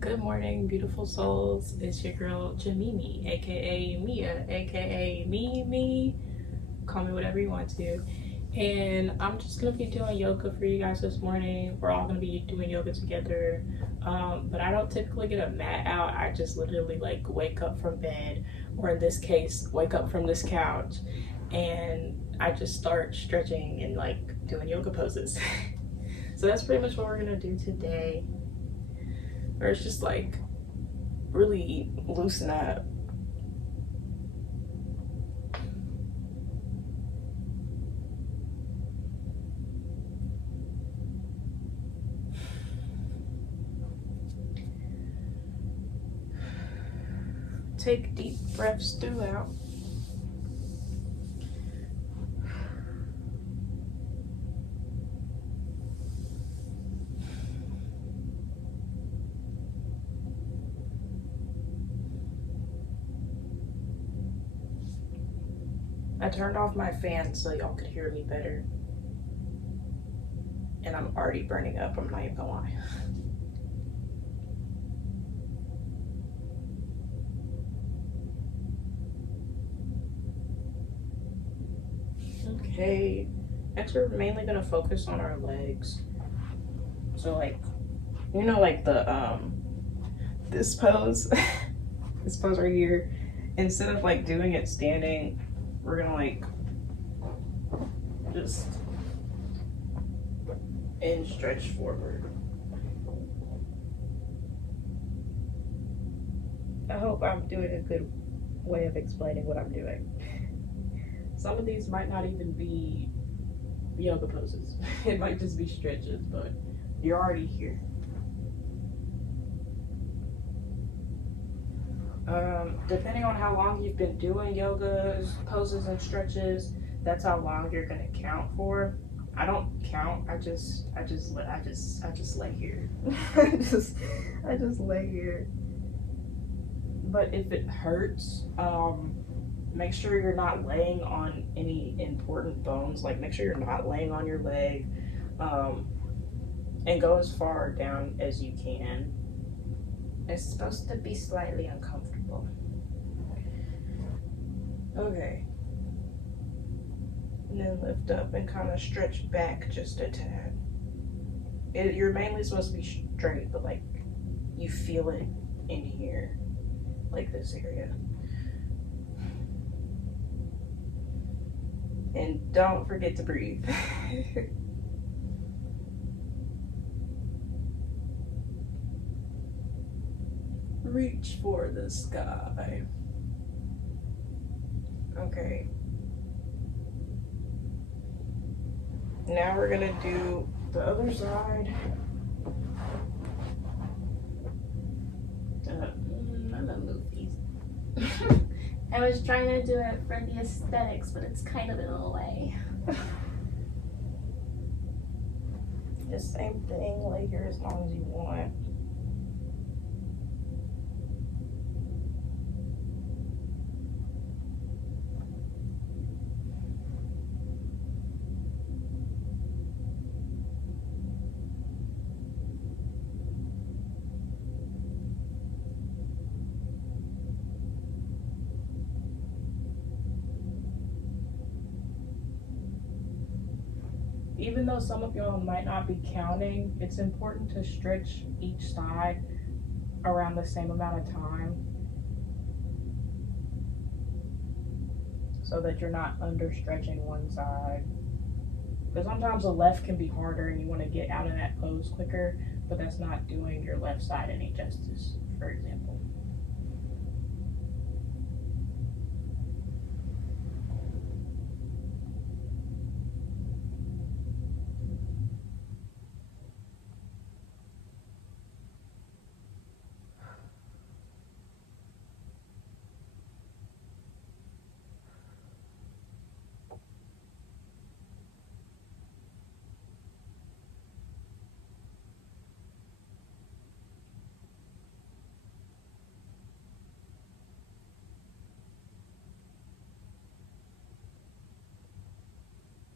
Good morning, beautiful souls. It's your girl Jamimi, aka Mia, aka Me. Call me whatever you want to. And I'm just gonna be doing yoga for you guys this morning. We're all gonna be doing yoga together. But I don't typically get a mat out. I just literally like wake up from bed, or in this case, wake up from this couch, and I just start stretching and like doing yoga poses. So that's pretty much what we're gonna do today. Or it's just like really loosen up. Take deep breaths throughout. I turned off my fan so y'all could hear me better. And I'm already burning up, I'm not even gonna lie. Okay, next we're mainly gonna focus on our legs. So like, you know, like this pose, this pose right here, instead of like doing it standing, we're gonna like just and stretch forward. I hope I'm doing a good way of explaining what I'm doing. Some of these might not even be yoga poses. It might just be stretches, but you're already here. Depending on how long you've been doing yogas, poses, and stretches, that's how long you're gonna count for. I don't count. I just lay here. I just lay here. But if it hurts, make sure you're not laying on any important bones. Like make sure you're not laying on your leg, and go as far down as you can. It's supposed to be slightly uncomfortable. Okay. And then lift up and kind of stretch back just a tad. You're mainly supposed to be straight, but like you feel it in here, like this area. And don't forget to breathe. Reach for the sky. Okay. Now we're gonna do the other side. I'm gonna move these. I was trying to do it for the aesthetics, but it's kind of in the way. The same thing, lay here as long as you want. Even though some of y'all might not be counting, it's important to stretch each side around the same amount of time so that you're not understretching one side. Because sometimes the left can be harder and you want to get out of that pose quicker, but that's not doing your left side any justice, for example.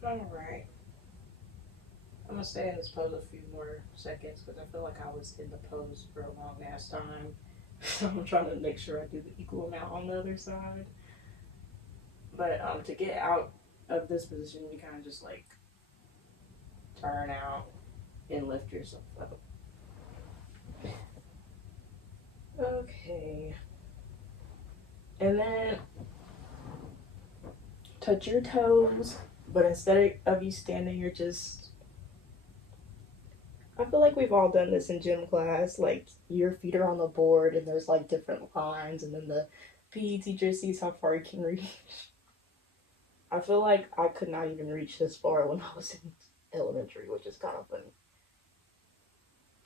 All right. I'm gonna stay in this pose a few more seconds because I feel like I was in the pose for a long ass time. So I'm trying to make sure I do the equal amount on the other side. But to get out of this position, you kind of just like turn out and lift yourself up. Okay. And then touch your toes, but instead of you standing, you're just. I feel like we've all done this in gym class. Like your feet are on the board, and there's like different lines, and then the PE teacher sees how far you can reach. I feel like I could not even reach this far when I was in elementary, which is kind of funny.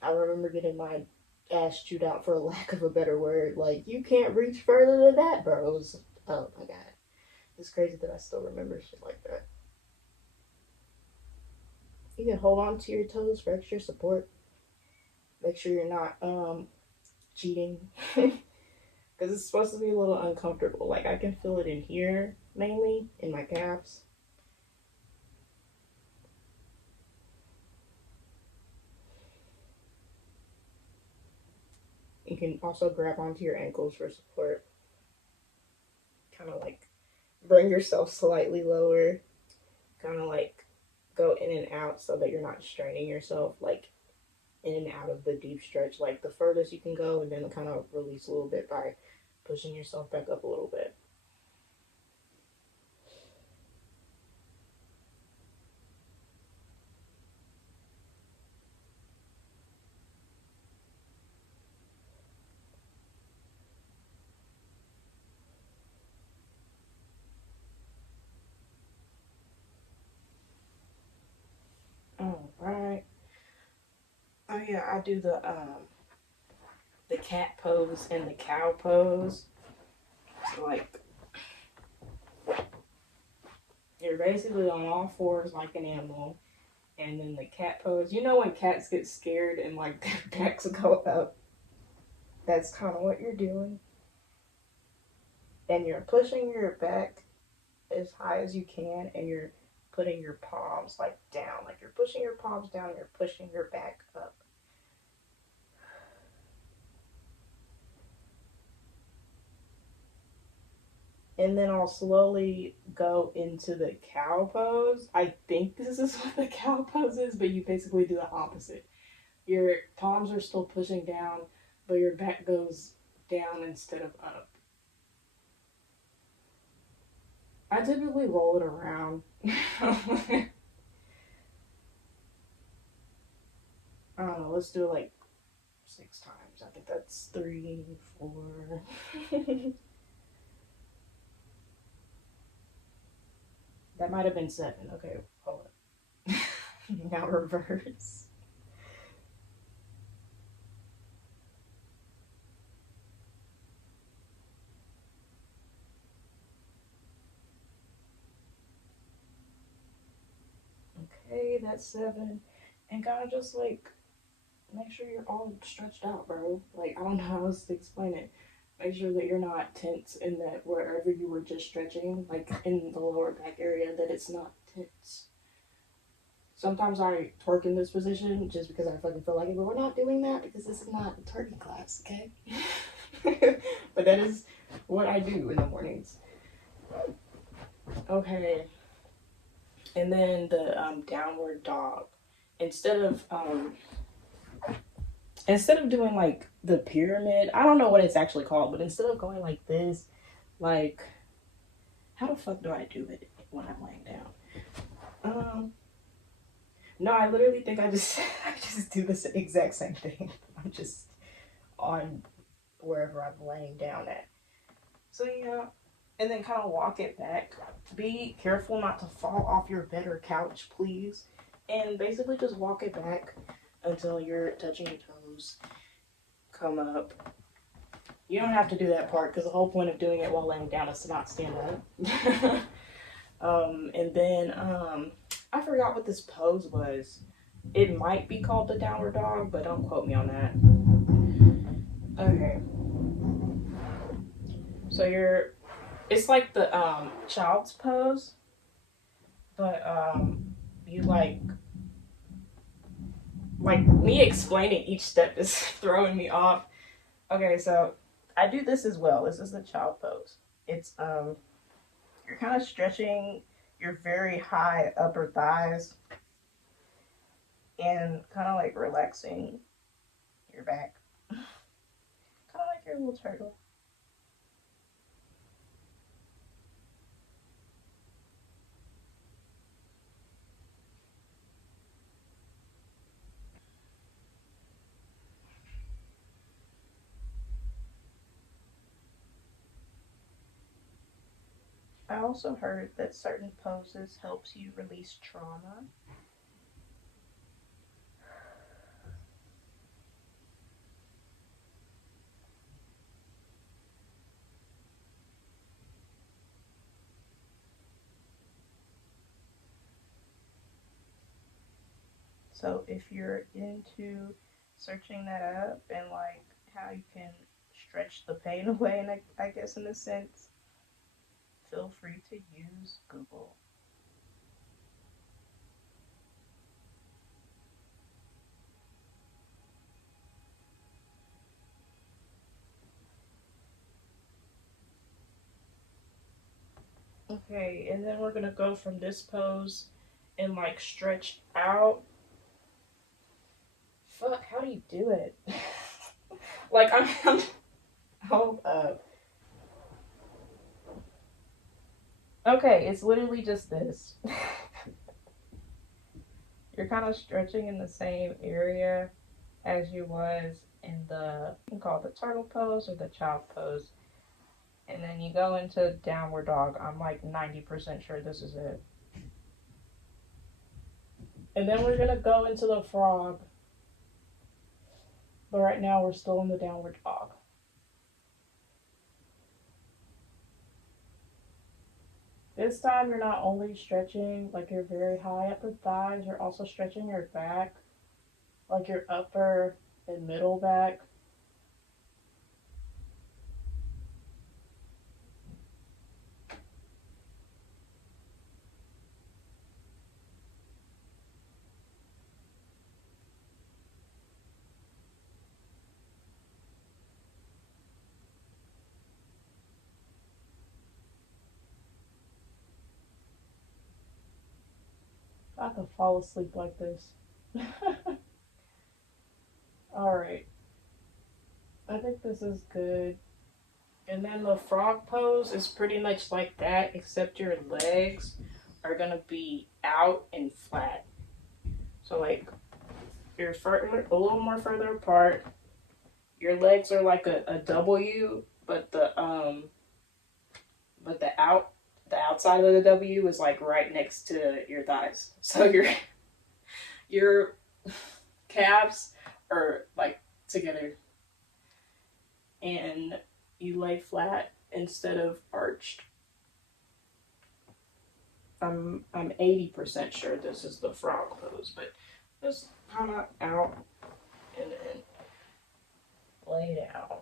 I remember getting my ass chewed out, for a lack of a better word. Like, you can't reach further than that, bros. Oh my god. It's crazy that I still remember shit like that. You can hold on to your toes for extra support. Make sure you're not cheating. Because it's supposed to be a little uncomfortable. Like, I can feel it in here, mainly, in my calves. You can also grab onto your ankles for support. Kind of like bring yourself slightly lower. Kind of like go in and out so that you're not straining yourself like in and out of the deep stretch. Like the furthest you can go, and then kind of release a little bit by pushing yourself back up a little bit. All right. Oh yeah, I do the cat pose and the cow pose. So like you're basically on all fours like an animal. And then the cat pose. You know when cats get scared and like their backs go up? That's kind of what you're doing. And you're pushing your back as high as you can, and you're putting your palms like down. Like you're pushing your palms down and you're pushing your back up. And then I'll slowly go into the cow pose. I think this is what the cow pose is, but you basically do the opposite. Your palms are still pushing down, but your back goes down instead of up. I typically roll it around. I don't know, let's do it like 6 times. I think that's 3, 4. That might have been 7. Okay, hold up. Now reverse. Okay, that's 7. And kind of just like make sure you're all stretched out, bro. Like, I don't know how else to explain it. Make sure that you're not tense and that wherever you were just stretching, like in the lower back area, that it's not tense. Sometimes I twerk in this position just because I fucking feel like it, but we're not doing that because this is not a twerking class, okay? But that is what I do in the mornings. Okay. And then the downward dog. Instead of doing like the pyramid, I don't know what it's actually called, but instead of going like this, like, how the fuck do I do it when I'm laying down? No, I literally think I just do this exact same thing. I'm just on wherever I'm laying down at. So yeah, and then kind of walk it back. Be careful not to fall off your bed or couch, please. And basically just walk it back until you're touching your toes. Come up. You don't have to do that part because the whole point of doing it while laying down is to not stand up. And then I forgot what this pose was. It might be called the downward dog, but don't quote me on that. Okay. So it's like the child's pose, but you like like me explaining each step is throwing me off. Okay, so I do this as well. This is the child pose. It's you're kind of stretching your very high upper thighs and kind of like relaxing your back. Kind of like your little turtle. I also heard that certain poses helps you release trauma. So if you're into searching that up and like how you can stretch the pain away, and I guess in a sense, feel free to use Google. Okay, and then we're gonna go from this pose and like stretch out. Fuck, how do you do it? Like I'm hold up. Okay, it's literally just this. You're kind of stretching in the same area as you was in the, you can call it the turtle pose or the child pose. And then you go into downward dog. I'm like 90% sure this is it. And then we're gonna go into the frog. But right now we're still in the downward dog. This time you're not only stretching like your very high upper thighs, you're also stretching your back, like your upper and middle back. I could fall asleep like this. Alright, I think this is good. And then the frog pose is pretty much like that, except your legs are gonna be out and flat. So like you're a little more further apart. Your legs are like a W, but the outside of the W is like right next to your thighs. So your calves are like together, and you lay flat instead of arched. I'm 80% sure this is the frog pose, but just kind of out and then lay down.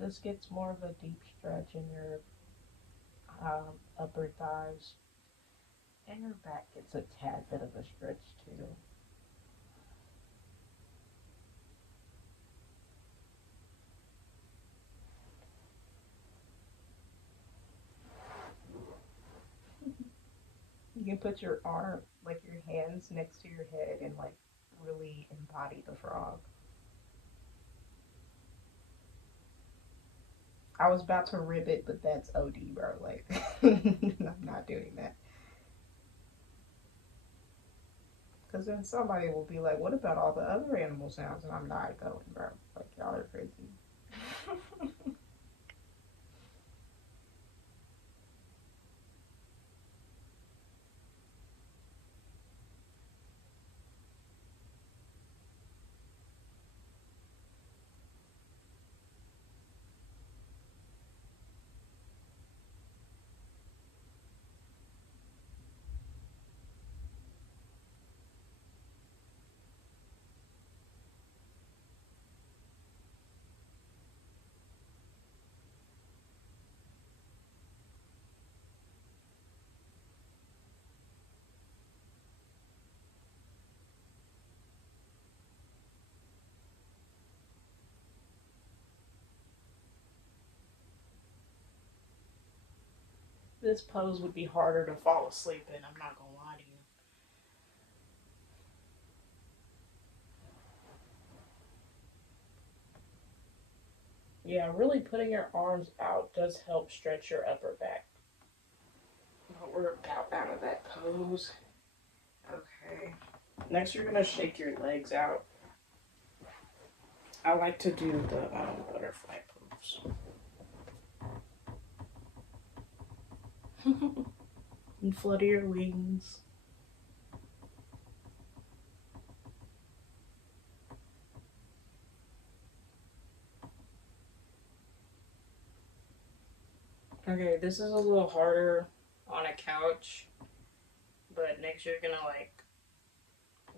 This gets more of a deep stretch in your upper thighs, and your back gets a tad bit of a stretch too. You can put your arm, like your hands next to your head and like really embody the frog. I was about to rib it, but that's OD, bro. Like, I'm not doing that. Because then somebody will be like, what about all the other animal sounds? And I'm not going, bro. Like, y'all are crazy. This pose would be harder to fall asleep in, I'm not gonna lie to you. Yeah, really putting your arms out does help stretch your upper back. But we're about out of that pose. Okay. Next, you're gonna shake your legs out. I like to do the butterfly pose. And flutter your wings. Okay, this is a little harder on a couch, but next you're gonna like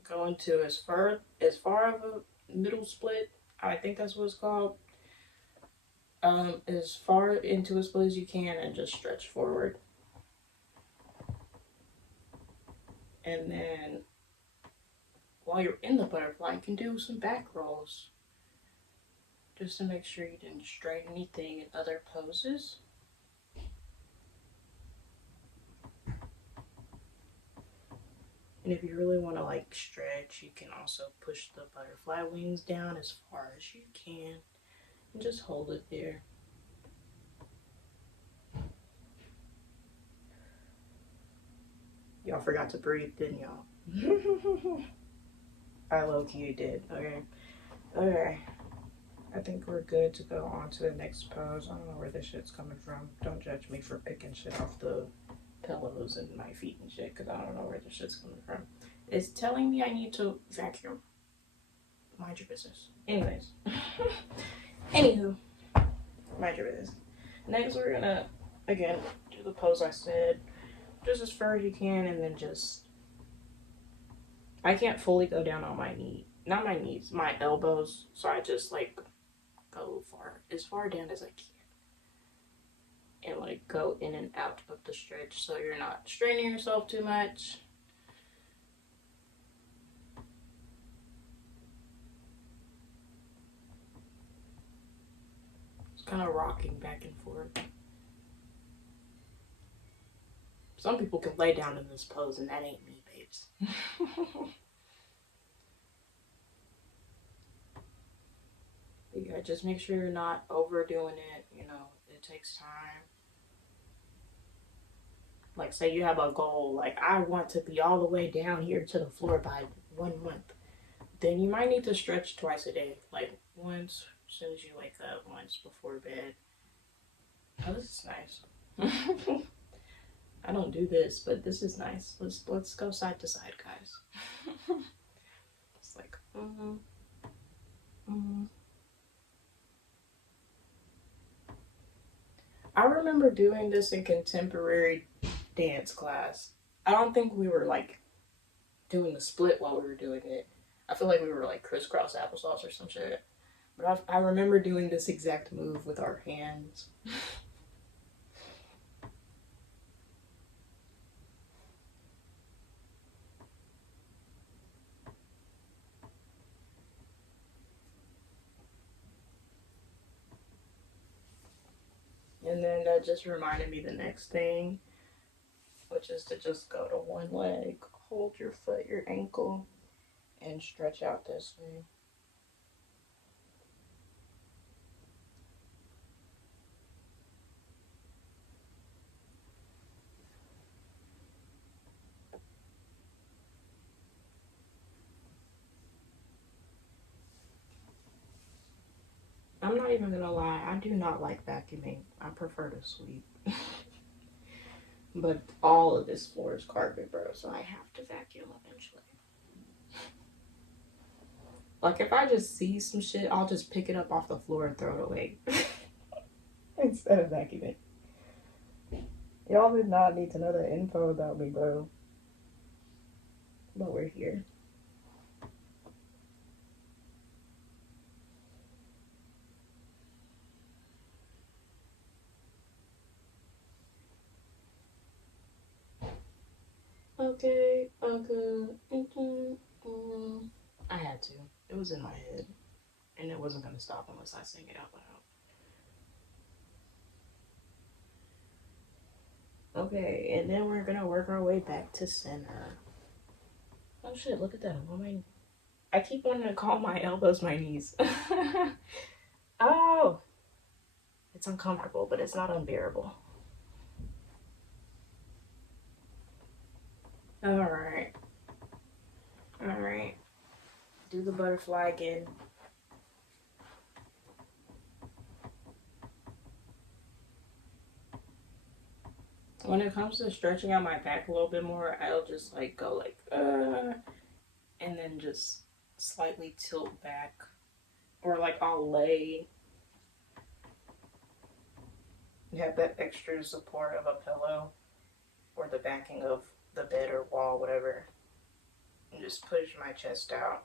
go into as far of a middle split. I think that's what it's called. As far into a split as you can, and just stretch forward. And then while you're in the butterfly, you can do some back rolls, just to make sure you didn't strain anything in other poses. And if you really want to like stretch, you can also push the butterfly wings down as far as you can and just hold it there. Y'all forgot to breathe, didn't y'all? I low-key did. Okay. Okay. I think we're good to go on to the next pose. I don't know where this shit's coming from. Don't judge me for picking shit off the pillows and my feet and shit, because I don't know where this shit's coming from. It's telling me I need to vacuum. Mind your business. Anyways. Anywho. Mind your business. Next, we're gonna, again, do the pose I said. Just as far as you can, and then just... I can't fully go down on my knee. Not my knees, my elbows. So I just, like, go as far down as I can. And, like, go in and out of the stretch so you're not straining yourself too much. It's kind of rocking back and forth. Some people can lay down in this pose, and that ain't me, babes. Yeah, just make sure you're not overdoing it. You know, it takes time. Like, say you have a goal, like, I want to be all the way down here to the floor by 1 month. Then you might need to stretch twice a day. Like, once as soon as you wake up, once before bed. Oh, this is nice. I don't do this, but this is nice. Let's go side to side, guys. It's like, I remember doing this in contemporary dance class. I don't think we were like doing the split while we were doing it. I feel like we were like crisscross applesauce or some shit. But I remember doing this exact move with our hands. And then that just reminded me the next thing, which is to just go to one leg, hold your foot, your ankle, and stretch out this way. I'm not even gonna lie, I do not like vacuuming. I prefer to sweep. But all of this floor is carpet, bro, so I have to vacuum eventually. Like, if I just see some shit, I'll just pick it up off the floor and throw it away. Instead of vacuuming. Y'all did not need to know that info about me, bro. But we're here. Okay. I had to. It was in my head. And it wasn't gonna stop unless I sing it out loud. Okay, and then we're gonna work our way back to center. Oh shit, look at that. I keep wanting to call my elbows my knees. Oh, it's uncomfortable, but it's not unbearable. Alright. Alright. Do the butterfly again. When it comes to stretching out my back a little bit more, I'll just like go like, and then just slightly tilt back. Or like I'll lay and have that extra support of a pillow or the backing of the bed or wall, whatever. And just push my chest out.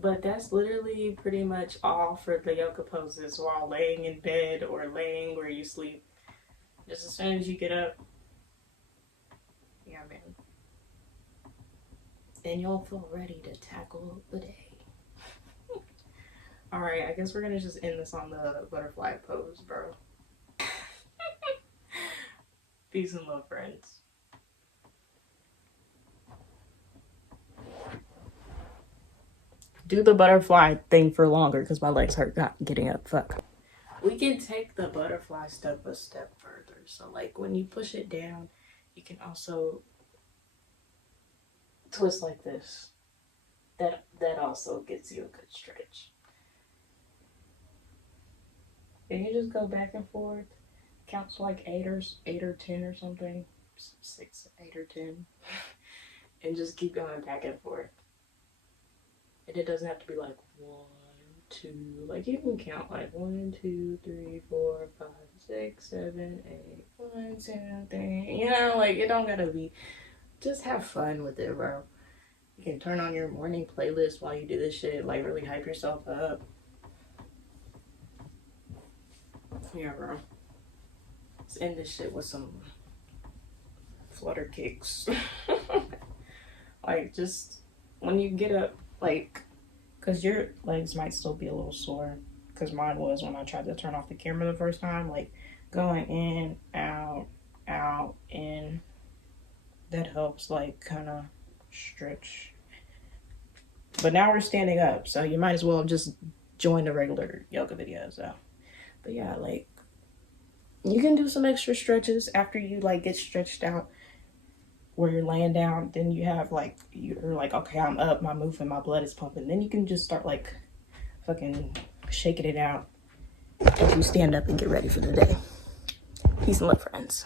But that's literally pretty much all for the yoga poses while laying in bed or laying where you sleep. Just as soon as you get up, yeah, man. And you'll feel ready to tackle the day. Alright, I guess we're gonna just end this on the butterfly pose, bro. Peace and love, friends. Do the butterfly thing for longer because my legs hurt getting up. Fuck. We can take the butterfly step a step further. So like when you push it down, you can also twist like this. That also gets you a good stretch. And you just go back and forth. Counts like 8 or 10 or something. 6, 8 or 10. And just keep going back and forth. And it doesn't have to be like 1, 2. Like you can count like 1, 2, 3, 4, 5, 6, 7, 8, 1, 2, 3. You know, like it don't gotta be. Just have fun with it, bro. You can turn on your morning playlist while you do this shit. Like really hype yourself up. Yeah, bro. Let's end this shit with some flutter kicks. Like just when you get up, like, cause your legs might still be a little sore, cause mine was when I tried to turn off the camera the first time. Like going in, out, in. That helps, like, kind of stretch. But now we're standing up, so you might as well just join the regular yoga video. So, but yeah, like, you can do some extra stretches after you like get stretched out where you're laying down. Then you have like, you're like, okay, I'm up, my movement, my blood is pumping. Then you can just start like fucking shaking it out as you stand up and get ready for the day. Peace and love, friends.